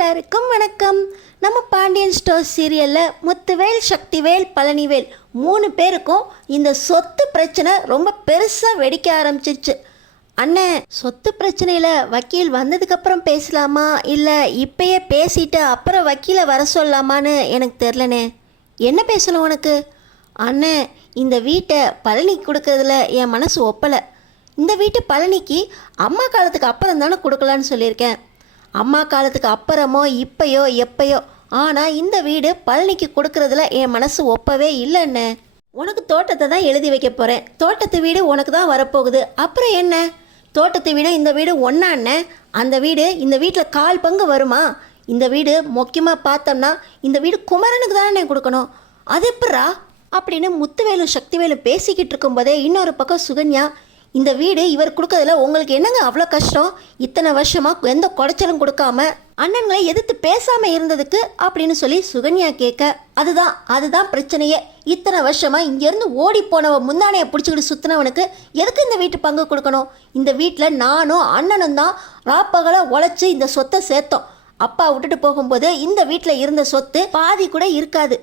எல்லாருக்கும் வணக்கம். நம்ம பாண்டியன் ஸ்டோர் சீரியலில் முத்துவேல், சக்திவேல், பழனிவேல் 3 பேருக்கும் இந்த சொத்து பிரச்சனை ரொம்ப பெருசாக வெடிக்க ஆரம்பிச்சிருச்சு. அண்ணே, சொத்து பிரச்சனையில் வக்கீல் வந்ததுக்கப்புறம் பேசலாமா இல்லை இப்பயே பேசிட்டு அப்புறம் வக்கீலை வர சொல்லலாமான்னு எனக்கு தெரிலண்ணே. என்ன பேசணும் உனக்கு? அண்ணே, இந்த வீட்டை பழனிக்கு கொடுக்கறதுல என் மனசு ஒப்பலை. இந்த வீட்டு பழனிக்கு அம்மா காலத்துக்கு அப்புறம் தானே கொடுக்கலான்னு சொல்லியிருக்கேன். அம்மா காலத்துக்கு அப்புறமோ இப்பையோ எப்பயோ, ஆனால் இந்த வீடு பழனிக்கு கொடுக்கறதுல என் மனசு ஒப்பவே இல்லைண்ணே. உனக்கு தோட்டத்தை தான் எழுதி வைக்க போகிறேன். தோட்டத்து வீடு உனக்கு தான் வரப்போகுது. அப்புறம் என்ன, தோட்டத்து வீடு இந்த வீடு ஒன்றாண்ணே. அந்த வீடு இந்த வீட்டில் 1/4 பங்கு வருமா? இந்த வீடு முக்கியமாக பார்த்தோம்னா இந்த வீடு குமரனுக்கு தானே கொடுக்கணும். அது எப்படா அப்படின்னு முத்துவேலும் சக்திவேலும் பேசிக்கிட்டு இருக்கும்போதே இன்னொரு பக்கம் சுகன்யா, இந்த வீடு இவர் கொடுக்கறதுல உங்களுக்கு என்னங்க அவ்வளோ கஷ்டம்? இத்தனை வருஷமாக எந்த குடைச்சலும் கொடுக்காம அண்ணன்களை எதிர்த்து பேசாமல் இருந்ததுக்கு அப்படின்னு சொல்லி சுகன்யா கேட்க, அதுதான் பிரச்சனையே. இத்தனை வருஷமாக இங்கேருந்து ஓடி போனவ முந்தானையை பிடிச்சிக்கிட்டு சுற்றினவனுக்கு எதுக்கு இந்த வீட்டு பங்கு கொடுக்கணும்? இந்த வீட்டில் நானும் அண்ணனும் தான் ராப்பகலை உழைச்சி இந்த சொத்தை சேர்த்தோம். அப்பா விட்டுட்டு போகும்போது இந்த வீட்டில் இருந்த சொத்து பாதி கூட இருக்காது.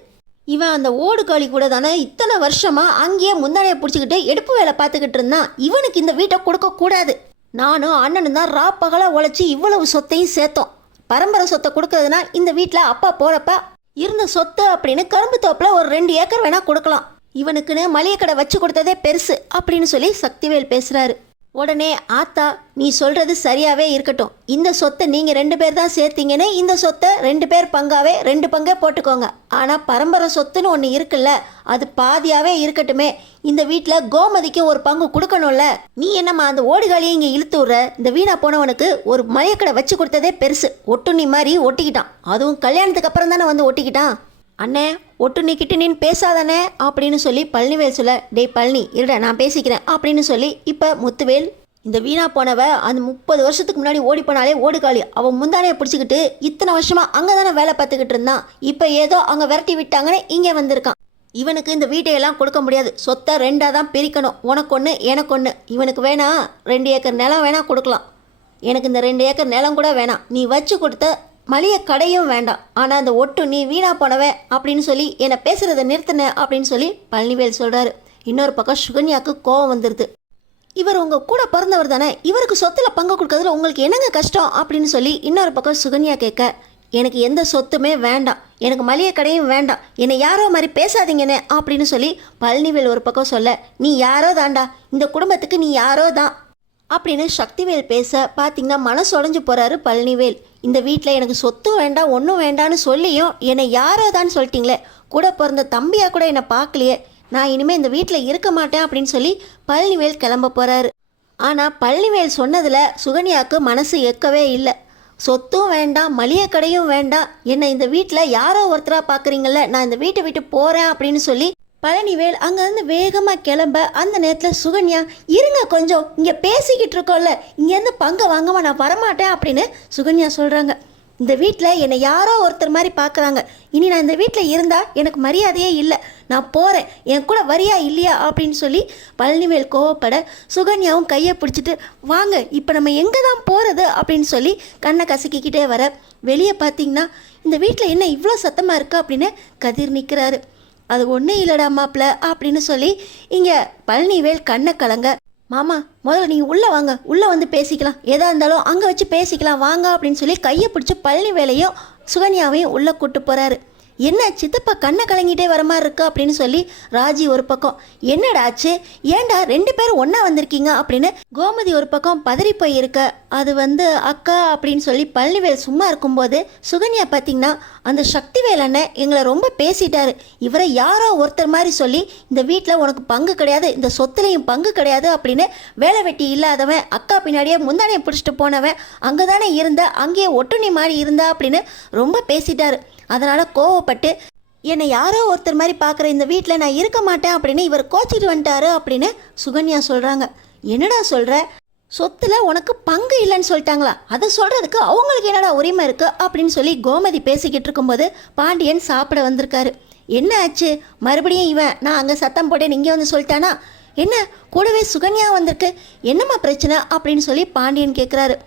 இவன் அந்த ஓடுகாலி கூட தானே இத்தனை வருஷமாக அங்கேயே முந்தானையை பிடிச்சிக்கிட்டு எடுப்பு வேலை பார்த்துக்கிட்டு இருந்தான். இவனுக்கு இந்த வீட்டை கொடுக்கக்கூடாது. நானும் அண்ணனும் தான் ராப்பகலாக உழைச்சி இவ்வளவு சொத்தையும் சேர்த்தோம். பரம்பரை சொத்தை கொடுக்கறதுனா இந்த வீட்டில் அப்பா போகிறப்ப இருந்த சொத்து அப்படின்னு கரும்பு தோப்பில் ஒரு 2 ஏக்கர் வேணால் கொடுக்கலாம். இவனுக்குன்னு மளிகை கடை வச்சு கொடுத்ததே பெருசு அப்படின்னு சொல்லி சக்திவேல் பேசுகிறாரு. உடனே, ஆத்தா நீ சொல்கிறது சரியாகவே இருக்கட்டும். இந்த சொத்தை நீங்கள் 2 பேர் தான் சேர்த்தீங்கன்னு இந்த சொத்தை 2 பேர் பங்காவே 2 பங்கே போட்டுக்கோங்க. ஆனால் பரம்பரை சொத்துன்னு ஒன்று இருக்குல்ல, அது பாதியாகவே இருக்கட்டுமே. இந்த வீட்டில் கோமதிக்கு ஒரு பங்கு கொடுக்கணும்ல. நீ என்னம்மா அந்த ஓடுகாலியை இங்கே இழுத்து விட்ற? இந்த வீணா போனவனுக்கு ஒரு மளிகைக்கடை வச்சு கொடுத்ததே பெருசு. ஒட்டுண்ணி மாதிரி ஒட்டிக்கிட்டான். அதுவும் கல்யாணத்துக்கு அப்புறம் தானே வந்து ஒட்டிக்கிட்டான். அண்ணே, ஒட்டு நீக்கிட்டு நீ பேசாதானே அப்படின்னு சொல்லி பழனிவேல் சொல்ல, டேய் பழனி இருடா நான் பேசிக்கிறேன் அப்படின்னு சொல்லி இப்போ முத்துவேல், இந்த வீணா போனவ அந்த 30 வருஷத்துக்கு முன்னாடி ஓடி போனாலே ஓடுகாலி, அவன் முந்தானையை பிடிச்சிக்கிட்டு இத்தனை வருஷமாக அங்கே தானே வேலை பார்த்துக்கிட்டு இருந்தான். இப்போ ஏதோ அங்கே விரட்டி விட்டாங்கன்னு இங்கே வந்திருக்கான். இவனுக்கு இந்த வீட்டையெல்லாம் கொடுக்க முடியாது. சொத்தை 2ஆக தான் பிரிக்கணும். உனக்கு ஒன்று எனக்கு ஒன்று. இவனுக்கு வேணா 2 ஏக்கர் நிலம் வேணா கொடுக்கலாம். எனக்கு இந்த 2 ஏக்கர் நிலம் கூட வேணாம். நீ வச்சு கொடுத்த மளிகை கடையும் வேண்டாம். ஆனால் அந்த ஒட்டு நீ வீணா போனவன் அப்படின்னு சொல்லி என்னை பேசுகிறத நிறுத்தின அப்படின்னு சொல்லி பழனிவேல் சொல்கிறாரு. இன்னொரு பக்கம் சுகன்யாவுக்கு கோவம் வந்துடுது. இவர் உங்கள் கூட பிறந்தவர் தானே, இவருக்கு சொத்தில் பங்கு கொடுக்கறதுல உங்களுக்கு என்னங்க கஷ்டம் அப்படின்னு சொல்லி இன்னொரு பக்கம் சுகன்யா கேட்க, எனக்கு எந்த சொத்துமே வேண்டாம், எனக்கு மளிகை கடையும் வேண்டாம், என்னை யாரோ மாதிரி பேசாதீங்கன்னு அப்படின்னு சொல்லி பழனிவேல் ஒரு பக்கம் சொல்ல, நீ யாரோ தாண்டா, இந்த குடும்பத்துக்கு நீ யாரோ தான் அப்படின்னு சக்திவேல் பேச பார்த்தீங்கன்னா மனசு உடஞ்சி போகிறாரு பழனிவேல். இந்த வீட்டில் எனக்கு சொத்தும் வேண்டாம் ஒன்றும் வேண்டான்னு சொல்லியும் என்னை யாரோ தான் சொல்லிட்டீங்களே, கூட பிறந்த தம்பியாக கூட என்னை பார்க்கலையே, நான் இனிமேல் இந்த வீட்டில் இருக்க மாட்டேன் அப்படின்னு சொல்லி பழனிவேல் கிளம்ப போகிறாரு. ஆனால் பழனிவேல் சொன்னதில் சுகன்யாவுக்கு மனசு ஏற்கவே இல்லை. சொத்தும் வேண்டாம் மளிகை கடையும் வேண்டாம், என்னை இந்த வீட்டில் யாரோ ஒருத்தராக பார்க்குறீங்கள, நான் இந்த வீட்டை விட்டு போகிறேன் அப்படின்னு சொல்லி பழனிவேல் அங்கேருந்து வேகமாக கிளம்ப, அந்த நேரத்தில் சுகன்யா, இருங்க கொஞ்சம் இங்கே பேசிக்கிட்டு இருக்கோம்ல, இங்கேருந்து பங்கை வாங்காமல் நான் வரமாட்டேன் அப்படின்னு சுகன்யா சொல்கிறாங்க. இந்த வீட்டில் என்னை யாரோ ஒருத்தர் மாதிரி பார்க்குறாங்க. இனி நான் இந்த வீட்டில் இருந்தால் எனக்கு மரியாதையே இல்லை. நான் போகிறேன், என் கூட வரியா இல்லையா அப்படின்னு சொல்லி பழனிவேல் கோவப்பட, சுகன்யாவும் கையை பிடிச்சிட்டு, வாங்க இப்போ நம்ம எங்கே தான் போகிறது அப்படின்னு சொல்லி கண்ணை கசக்கிக்கிட்டே வர, வெளியே பார்த்தீங்கன்னா இந்த வீட்டில் என்ன இவ்வளோ சத்தமாக இருக்குது அப்படின்னு கதிர் நிற்கிறாரு. அது ஒன்றும் இல்லைடா மாப்பிள்ள அப்படின்னு சொல்லி இங்கே பழனிவேல் கண்ணை கலங்க, மாமா முதல்ல நீங்கள் உள்ளே வாங்க, உள்ளே வந்து பேசிக்கலாம், எதாக இருந்தாலும் அங்கே வச்சு பேசிக்கலாம் வாங்க அப்படின்னு சொல்லி கையை பிடிச்சி பழனிவேலையும் சுகன்யாவையும் உள்ளே கூட்டு போகிறாரு. என்ன சித்தப்பா கண்ணை கலங்கிட்டே வர மாதிரி இருக்கு அப்படின்னு சொல்லி ராஜி ஒரு பக்கம், என்னடாச்சு ஏண்டா 2 பேரும் ஒன்றா வந்திருக்கீங்க அப்படின்னு கோமதி ஒரு பக்கம் பதறி போய் இருக்க, அது அக்கா அப்படின்னு சொல்லி பழனிவேல் சும்மா இருக்கும்போது சுகன்யா பார்த்தீங்கன்னா அந்த சக்திவேல் அண்ணன் எங்களை ரொம்ப பேசிட்டாரு, இவரை யாரோ ஒருத்தர் மாதிரி சொல்லி இந்த வீட்டில் உனக்கு பங்கு கிடையாது, இந்த சொத்துலையும் பங்கு கிடையாது அப்படின்னு வேலை வெட்டி இல்லாதவன், அக்கா பின்னாடியே முந்தானையை பிடிச்சிட்டு போனவன், அங்கே தானே இருந்த, அங்கேயே ஒட்டுண்ணி மாதிரி இருந்தா அப்படின்னு ரொம்ப பேசிட்டாரு. அதனால் கோவப்பட்டு என்னை யாரோ ஒருத்தர் மாதிரி பார்க்குற இந்த வீட்டில் நான் இருக்க மாட்டேன் அப்படின்னு இவர் கோச்சிட்டு வந்துட்டாரு அப்படின்னு சுகன்யா சொல்கிறாங்க. என்னடா சொல்கிற, சொத்தில் உனக்கு பங்கு இல்லைன்னு சொல்லிட்டாங்களா, அதை சொல்கிறதுக்கு அவங்களுக்கு என்னடா உரிமை இருக்குது அப்படின்னு சொல்லி கோமதி பேசிக்கிட்டு இருக்கும்போது பாண்டியன் சாப்பிட வந்திருக்காரு. என்ன ஆச்சு மறுபடியும் இவன் நான் அங்கே சத்தம் போட்டேன் இங்கே வந்து சொல்லிட்டானா, என்ன கூடவே சுகன்யா வந்திருக்கு, என்னம்மா பிரச்சனை அப்படின்னு சொல்லி பாண்டியன் கேட்குறாரு.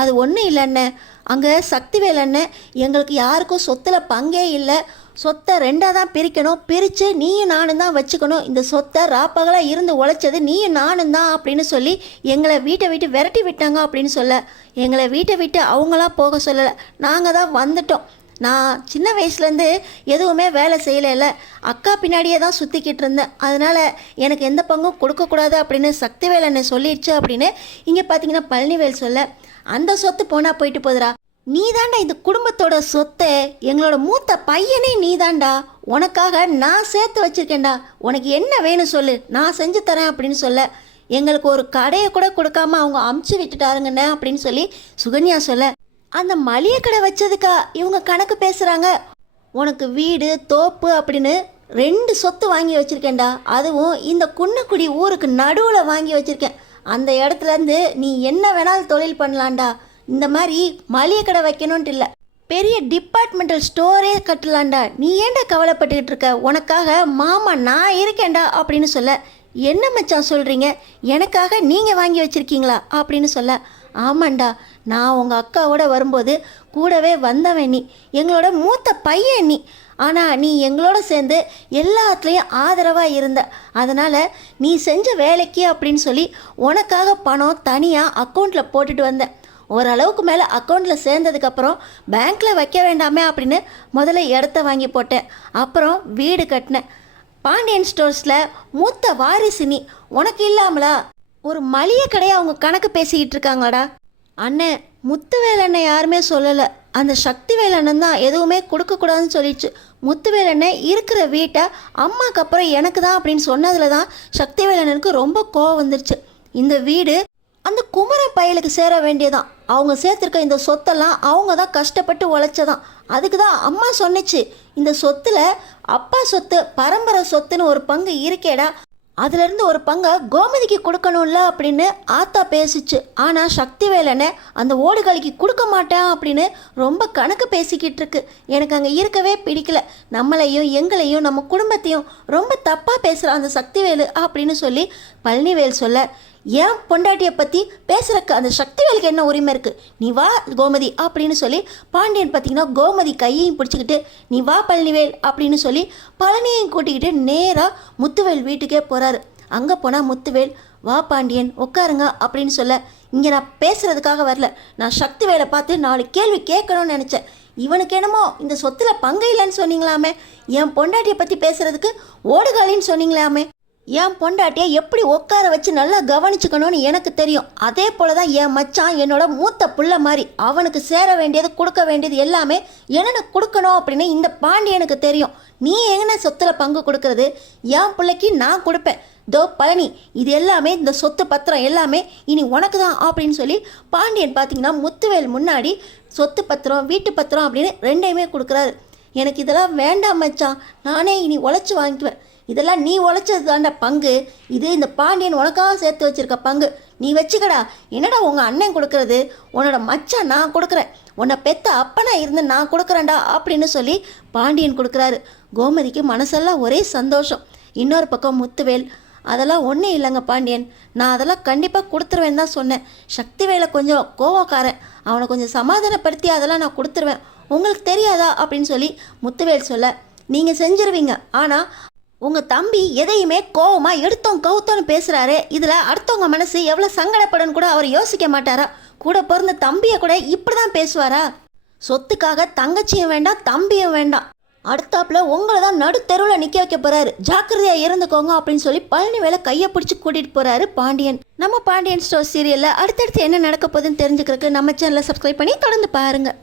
அது ஒன்றும் இல்லை அண்ணன். அங்கே சக்திவேல் அண்ணன் எங்களுக்கு யாருக்கும் சொத்தில் பங்கே இல்லை, சொத்தை ரெண்டாக தான் பிரிக்கணும், பிரித்து நீயும் நானும் தான் வச்சுக்கணும், இந்த சொத்தை ராப்பகலாக இருந்து உழைச்சது நீயும் நானும் தான் அப்படின்னு சொல்லி எங்களை வீட்டை விட்டு விரட்டி விட்டாங்க அப்படின்னு சொல்ல. எங்களை வீட்டை விட்டு அவங்களாம் போக சொல்லலை, நாங்கள் தான் வந்துட்டோம். நான் சின்ன வயசுலேருந்து எதுவுமே வேலை செய்யலைல்ல, அக்கா பின்னாடியே தான் சுற்றிக்கிட்டு இருந்தேன். அதனால் எனக்கு எந்த பங்கும் கொடுக்கக்கூடாது அப்படின்னு சக்திவேல் என்னை சொல்லிடுச்சு அப்படின்னு இங்கே பார்த்தீங்கன்னா பழனிவேல் சொல்ல. அந்த சொத்து போனால் போயிட்டு போகுதுடா, நீ தாண்டா இந்த குடும்பத்தோட சொத்தை, எங்களோட மூத்த பையனே நீ தாண்டா, உனக்காக நான் சேர்த்து வச்சுருக்கேன்டா, உனக்கு என்ன வேணும் சொல்லு, நான் செஞ்சு தரேன் அப்படின்னு சொல்ல. எங்களுக்கு ஒரு கடையை கூட கொடுக்காம அவங்க அமுச்சு விட்டுட்டாருங்கண்ணே அப்படின்னு சொல்லி சுகன்யா சொல்ல. அந்த மளிகை கடை வச்சதுக்கா இவங்க கணக்கு பேசுகிறாங்க? உனக்கு வீடு தோப்பு அப்படின்னு 2 சொத்து வாங்கி வச்சுருக்கேன்டா, அதுவும் இந்த குன்னக்குடி ஊருக்கு நடுவில் வாங்கி வச்சுருக்கேன். அந்த இடத்துலேருந்து நீ என்ன வேணாலும் தொழில் பண்ணலான்டா, இந்த மாதிரி மளிகை கடை வைக்கணுன்ட்டு இல்லை, பெரிய டிபார்ட்மெண்டல் ஸ்டோரே கட்டலான்டா, நீ ஏன்டா கவலைப்பட்டுக்கிட்டு இருக்க, உனக்காக மாமா நான் இருக்கேன்டா அப்படின்னு சொல்ல. என்ன மச்சான் சொல்கிறீங்க, எனக்காக நீங்கள் வாங்கி வச்சுருக்கீங்களா அப்படின்னு சொல்ல. ஆமாண்டா, நான் உங்கள் அக்காவோட வரும்போது கூடவே வந்தவன் நீ, எங்களோட மூத்த பையன் நீ, ஆனால் நீ எங்களோட சேர்ந்து எல்லாத்துலேயும் ஆதரவாக இருந்த, அதனால் நீ செஞ்ச வேலைக்கு அப்படின்னு சொல்லி உனக்காக பணம் தனியாக அக்கௌண்ட்டில் போட்டுட்டு வந்தேன். ஓரளவுக்கு மேலே அக்கௌண்ட்டில் சேர்ந்ததுக்கப்புறம் பேங்க்கில் வைக்க வேண்டாமே அப்படின்னு முதல்ல இடத்த வாங்கி போட்டேன், அப்புறம் வீடு கட்டினேன். பாண்டியன் ஸ்டோர்ஸில் மூத்த வாரிசு நீ, உனக்கு இல்லாமலா ஒரு மளிகை கடையை அவங்க கணக்கு பேசிக்கிட்டு இருக்காங்களாடா. அண்ணன் முத்துவேல் அண்ணன் யாருமே சொல்லலை, அந்த சக்திவேல் அண்ணன் தான் எதுவுமே கொடுக்கக்கூடாதுன்னு சொல்லிடுச்சு. முத்துவேல் அண்ணன் இருக்கிற வீட்டை அம்மாக்கு அப்புறம் எனக்கு தான் அப்படின்னு சொன்னதில் தான் சக்திவேல் அண்ணனுக்கு ரொம்ப கோவம் வந்துருச்சு. இந்த வீடு அந்த குமர பயலுக்கு சேர வேண்டியதான், அவங்க சேர்த்துருக்க இந்த சொத்தெல்லாம் அவங்க தான் கஷ்டப்பட்டு உழைச்சதான். அதுக்கு தான் அம்மா சொன்னிச்சு, இந்த சொத்தில் அப்பா சொத்து பரம்பரை சொத்துன்னு ஒரு பங்கு இருக்கேடா, அதுலேருந்து ஒரு பங்கை கோமதிக்கு கொடுக்கணும்ல அப்படின்னு ஆத்தா பேசிச்சு. ஆனால் சக்திவேலனை அந்த ஓடுகாலிக்கு கொடுக்க மாட்டேன் அப்படின்னு ரொம்ப கணக்கு பேசிக்கிட்டு இருக்கு. எனக்கு அங்கே இருக்கவே பிடிக்கல, நம்மளையும் எங்களையும் நம்ம குடும்பத்தையும் ரொம்ப தப்பாக பேசுகிற அந்த சக்திவேலு அப்படின்னு சொல்லி பழனிவேல் சொல்ல. ஏன் பொண்டாட்டியை பற்றி பேசுகிறக்கு அந்த சக்திவேலுக்கு என்ன உரிமை இருக்குது, நீ வா கோமதி அப்படின்னு சொல்லி பாண்டியன் பார்த்திங்கன்னா கோமதி கையையும் பிடிச்சிக்கிட்டு நீ வா பழனிவேல் அப்படின்னு சொல்லி பழனியையும் கூட்டிக்கிட்டு நேராக முத்துவேல் வீட்டுக்கே போகிறாரு. அங்கே போனால் முத்துவேல் வா பாண்டியன் உட்காருங்க அப்படின்னு சொல்ல. இங்கே நான் பேசுகிறதுக்காக வரல, நான் சக்திவேலை பார்த்து 4 கேள்வி கேட்கணும்னு நினச்சேன். இவனுக்கு என்னமோ இந்த சொத்தில் பங்கு இல்லைன்னு சொன்னீங்களாமே, என் பொண்டாட்டியை பற்றி பேசுகிறதுக்கு ஓடுகாலின்னு சொன்னீங்களாமே, என் பொண்டாட்டியை எப்படி உட்கார வச்சு நல்லா கவனிச்சுக்கணும்னு எனக்கு தெரியும். அதே போல தான் என் மச்சான் என்னோட மூத்த புள்ள மாதிரி, அவனுக்கு சேர வேண்டியது கொடுக்க வேண்டியது எல்லாமே என்னென்னு கொடுக்கணும் அப்படின்னு இந்த பாண்டியனுக்கு தெரியும். நீ எங்கன சொத்தில் பங்கு கொடுக்கறது, என் பிள்ளைக்கு நான் கொடுப்பேன், தோ பழனி இது எல்லாமே இந்த சொத்து பத்திரம் எல்லாமே இனி உனக்கு தான் அப்படின்னு சொல்லி பாண்டியன் பார்த்திங்கன்னா முத்துவேல் முன்னாடி சொத்து பத்திரம் வீட்டு பத்திரம் அப்படின்னு 2யுமே கொடுக்குறாரு. எனக்கு இதெல்லாம் வேண்டாம் மச்சான், நானே இனி உழைச்சி வாங்கிக்குவேன், இதெல்லாம் நீ உழைச்சது தாண்டா பங்கு, இது இந்த பாண்டியன் உனக்காக சேர்த்து வச்சுருக்க பங்கு, நீ வச்சுக்கடா. என்னடா உங்கள் அண்ணன் கொடுக்கறது, உன்னோட மச்சான் நான் கொடுக்குறேன், உன்னை பெத்த அப்பனா இருந்து நான் கொடுக்குறேன்டா அப்படின்னு சொல்லி பாண்டியன் கொடுக்குறாரு. கோமதிக்கு மனசெல்லாம் ஒரே சந்தோஷம். இன்னொரு பக்கம் முத்துவேல், அதெல்லாம் ஒன்றும் இல்லைங்க பாண்டியன், நான் அதெல்லாம் கண்டிப்பாக கொடுத்துருவேன் தான் சொன்னேன், சக்திவேலை கொஞ்சம் கோவக்காரன், அவனை கொஞ்சம் சமாதானப்படுத்தி அதெல்லாம் நான் கொடுத்துருவேன், உங்களுக்கு தெரியாதா அப்படின்னு சொல்லி முத்துவேல் சொல்ல. நீங்கள் செஞ்சிருவீங்க, ஆனால் உங்கள் தம்பி எதையுமே கோவமாக எடுத்தோம் கவுத்தோன்னு பேசுகிறாரு, இதில் அடுத்தவங்க மனசு எவ்வளோ சங்கடப்படன்னு கூட அவர் யோசிக்க மாட்டாரா? கூட பிறந்த தம்பியை கூட இப்படி தான் பேசுவாரா? சொத்துக்காக தங்கச்சியும் வேண்டாம் தம்பியும் வேண்டாம், அடுத்தாப்புல உங்களை தான் நடுத்தெருவில் நிற்க வைக்க போகிறாரு, ஜாக்கிரதையாக இருந்துக்கோங்க அப்படின்னு சொல்லி பழனிவேலை கையை பிடிச்சி கூட்டிகிட்டு போகிறாரு பாண்டியன். நம்ம பாண்டியன் ஸ்டோர் சீரியலில் அடுத்தடுத்து என்ன நடக்க போகுதுன்னு தெரிஞ்சுக்கிறதுக்கு நம்ம சேனலை சப்ஸ்கிரைப் பண்ணி தொடர்ந்து பாருங்கள்.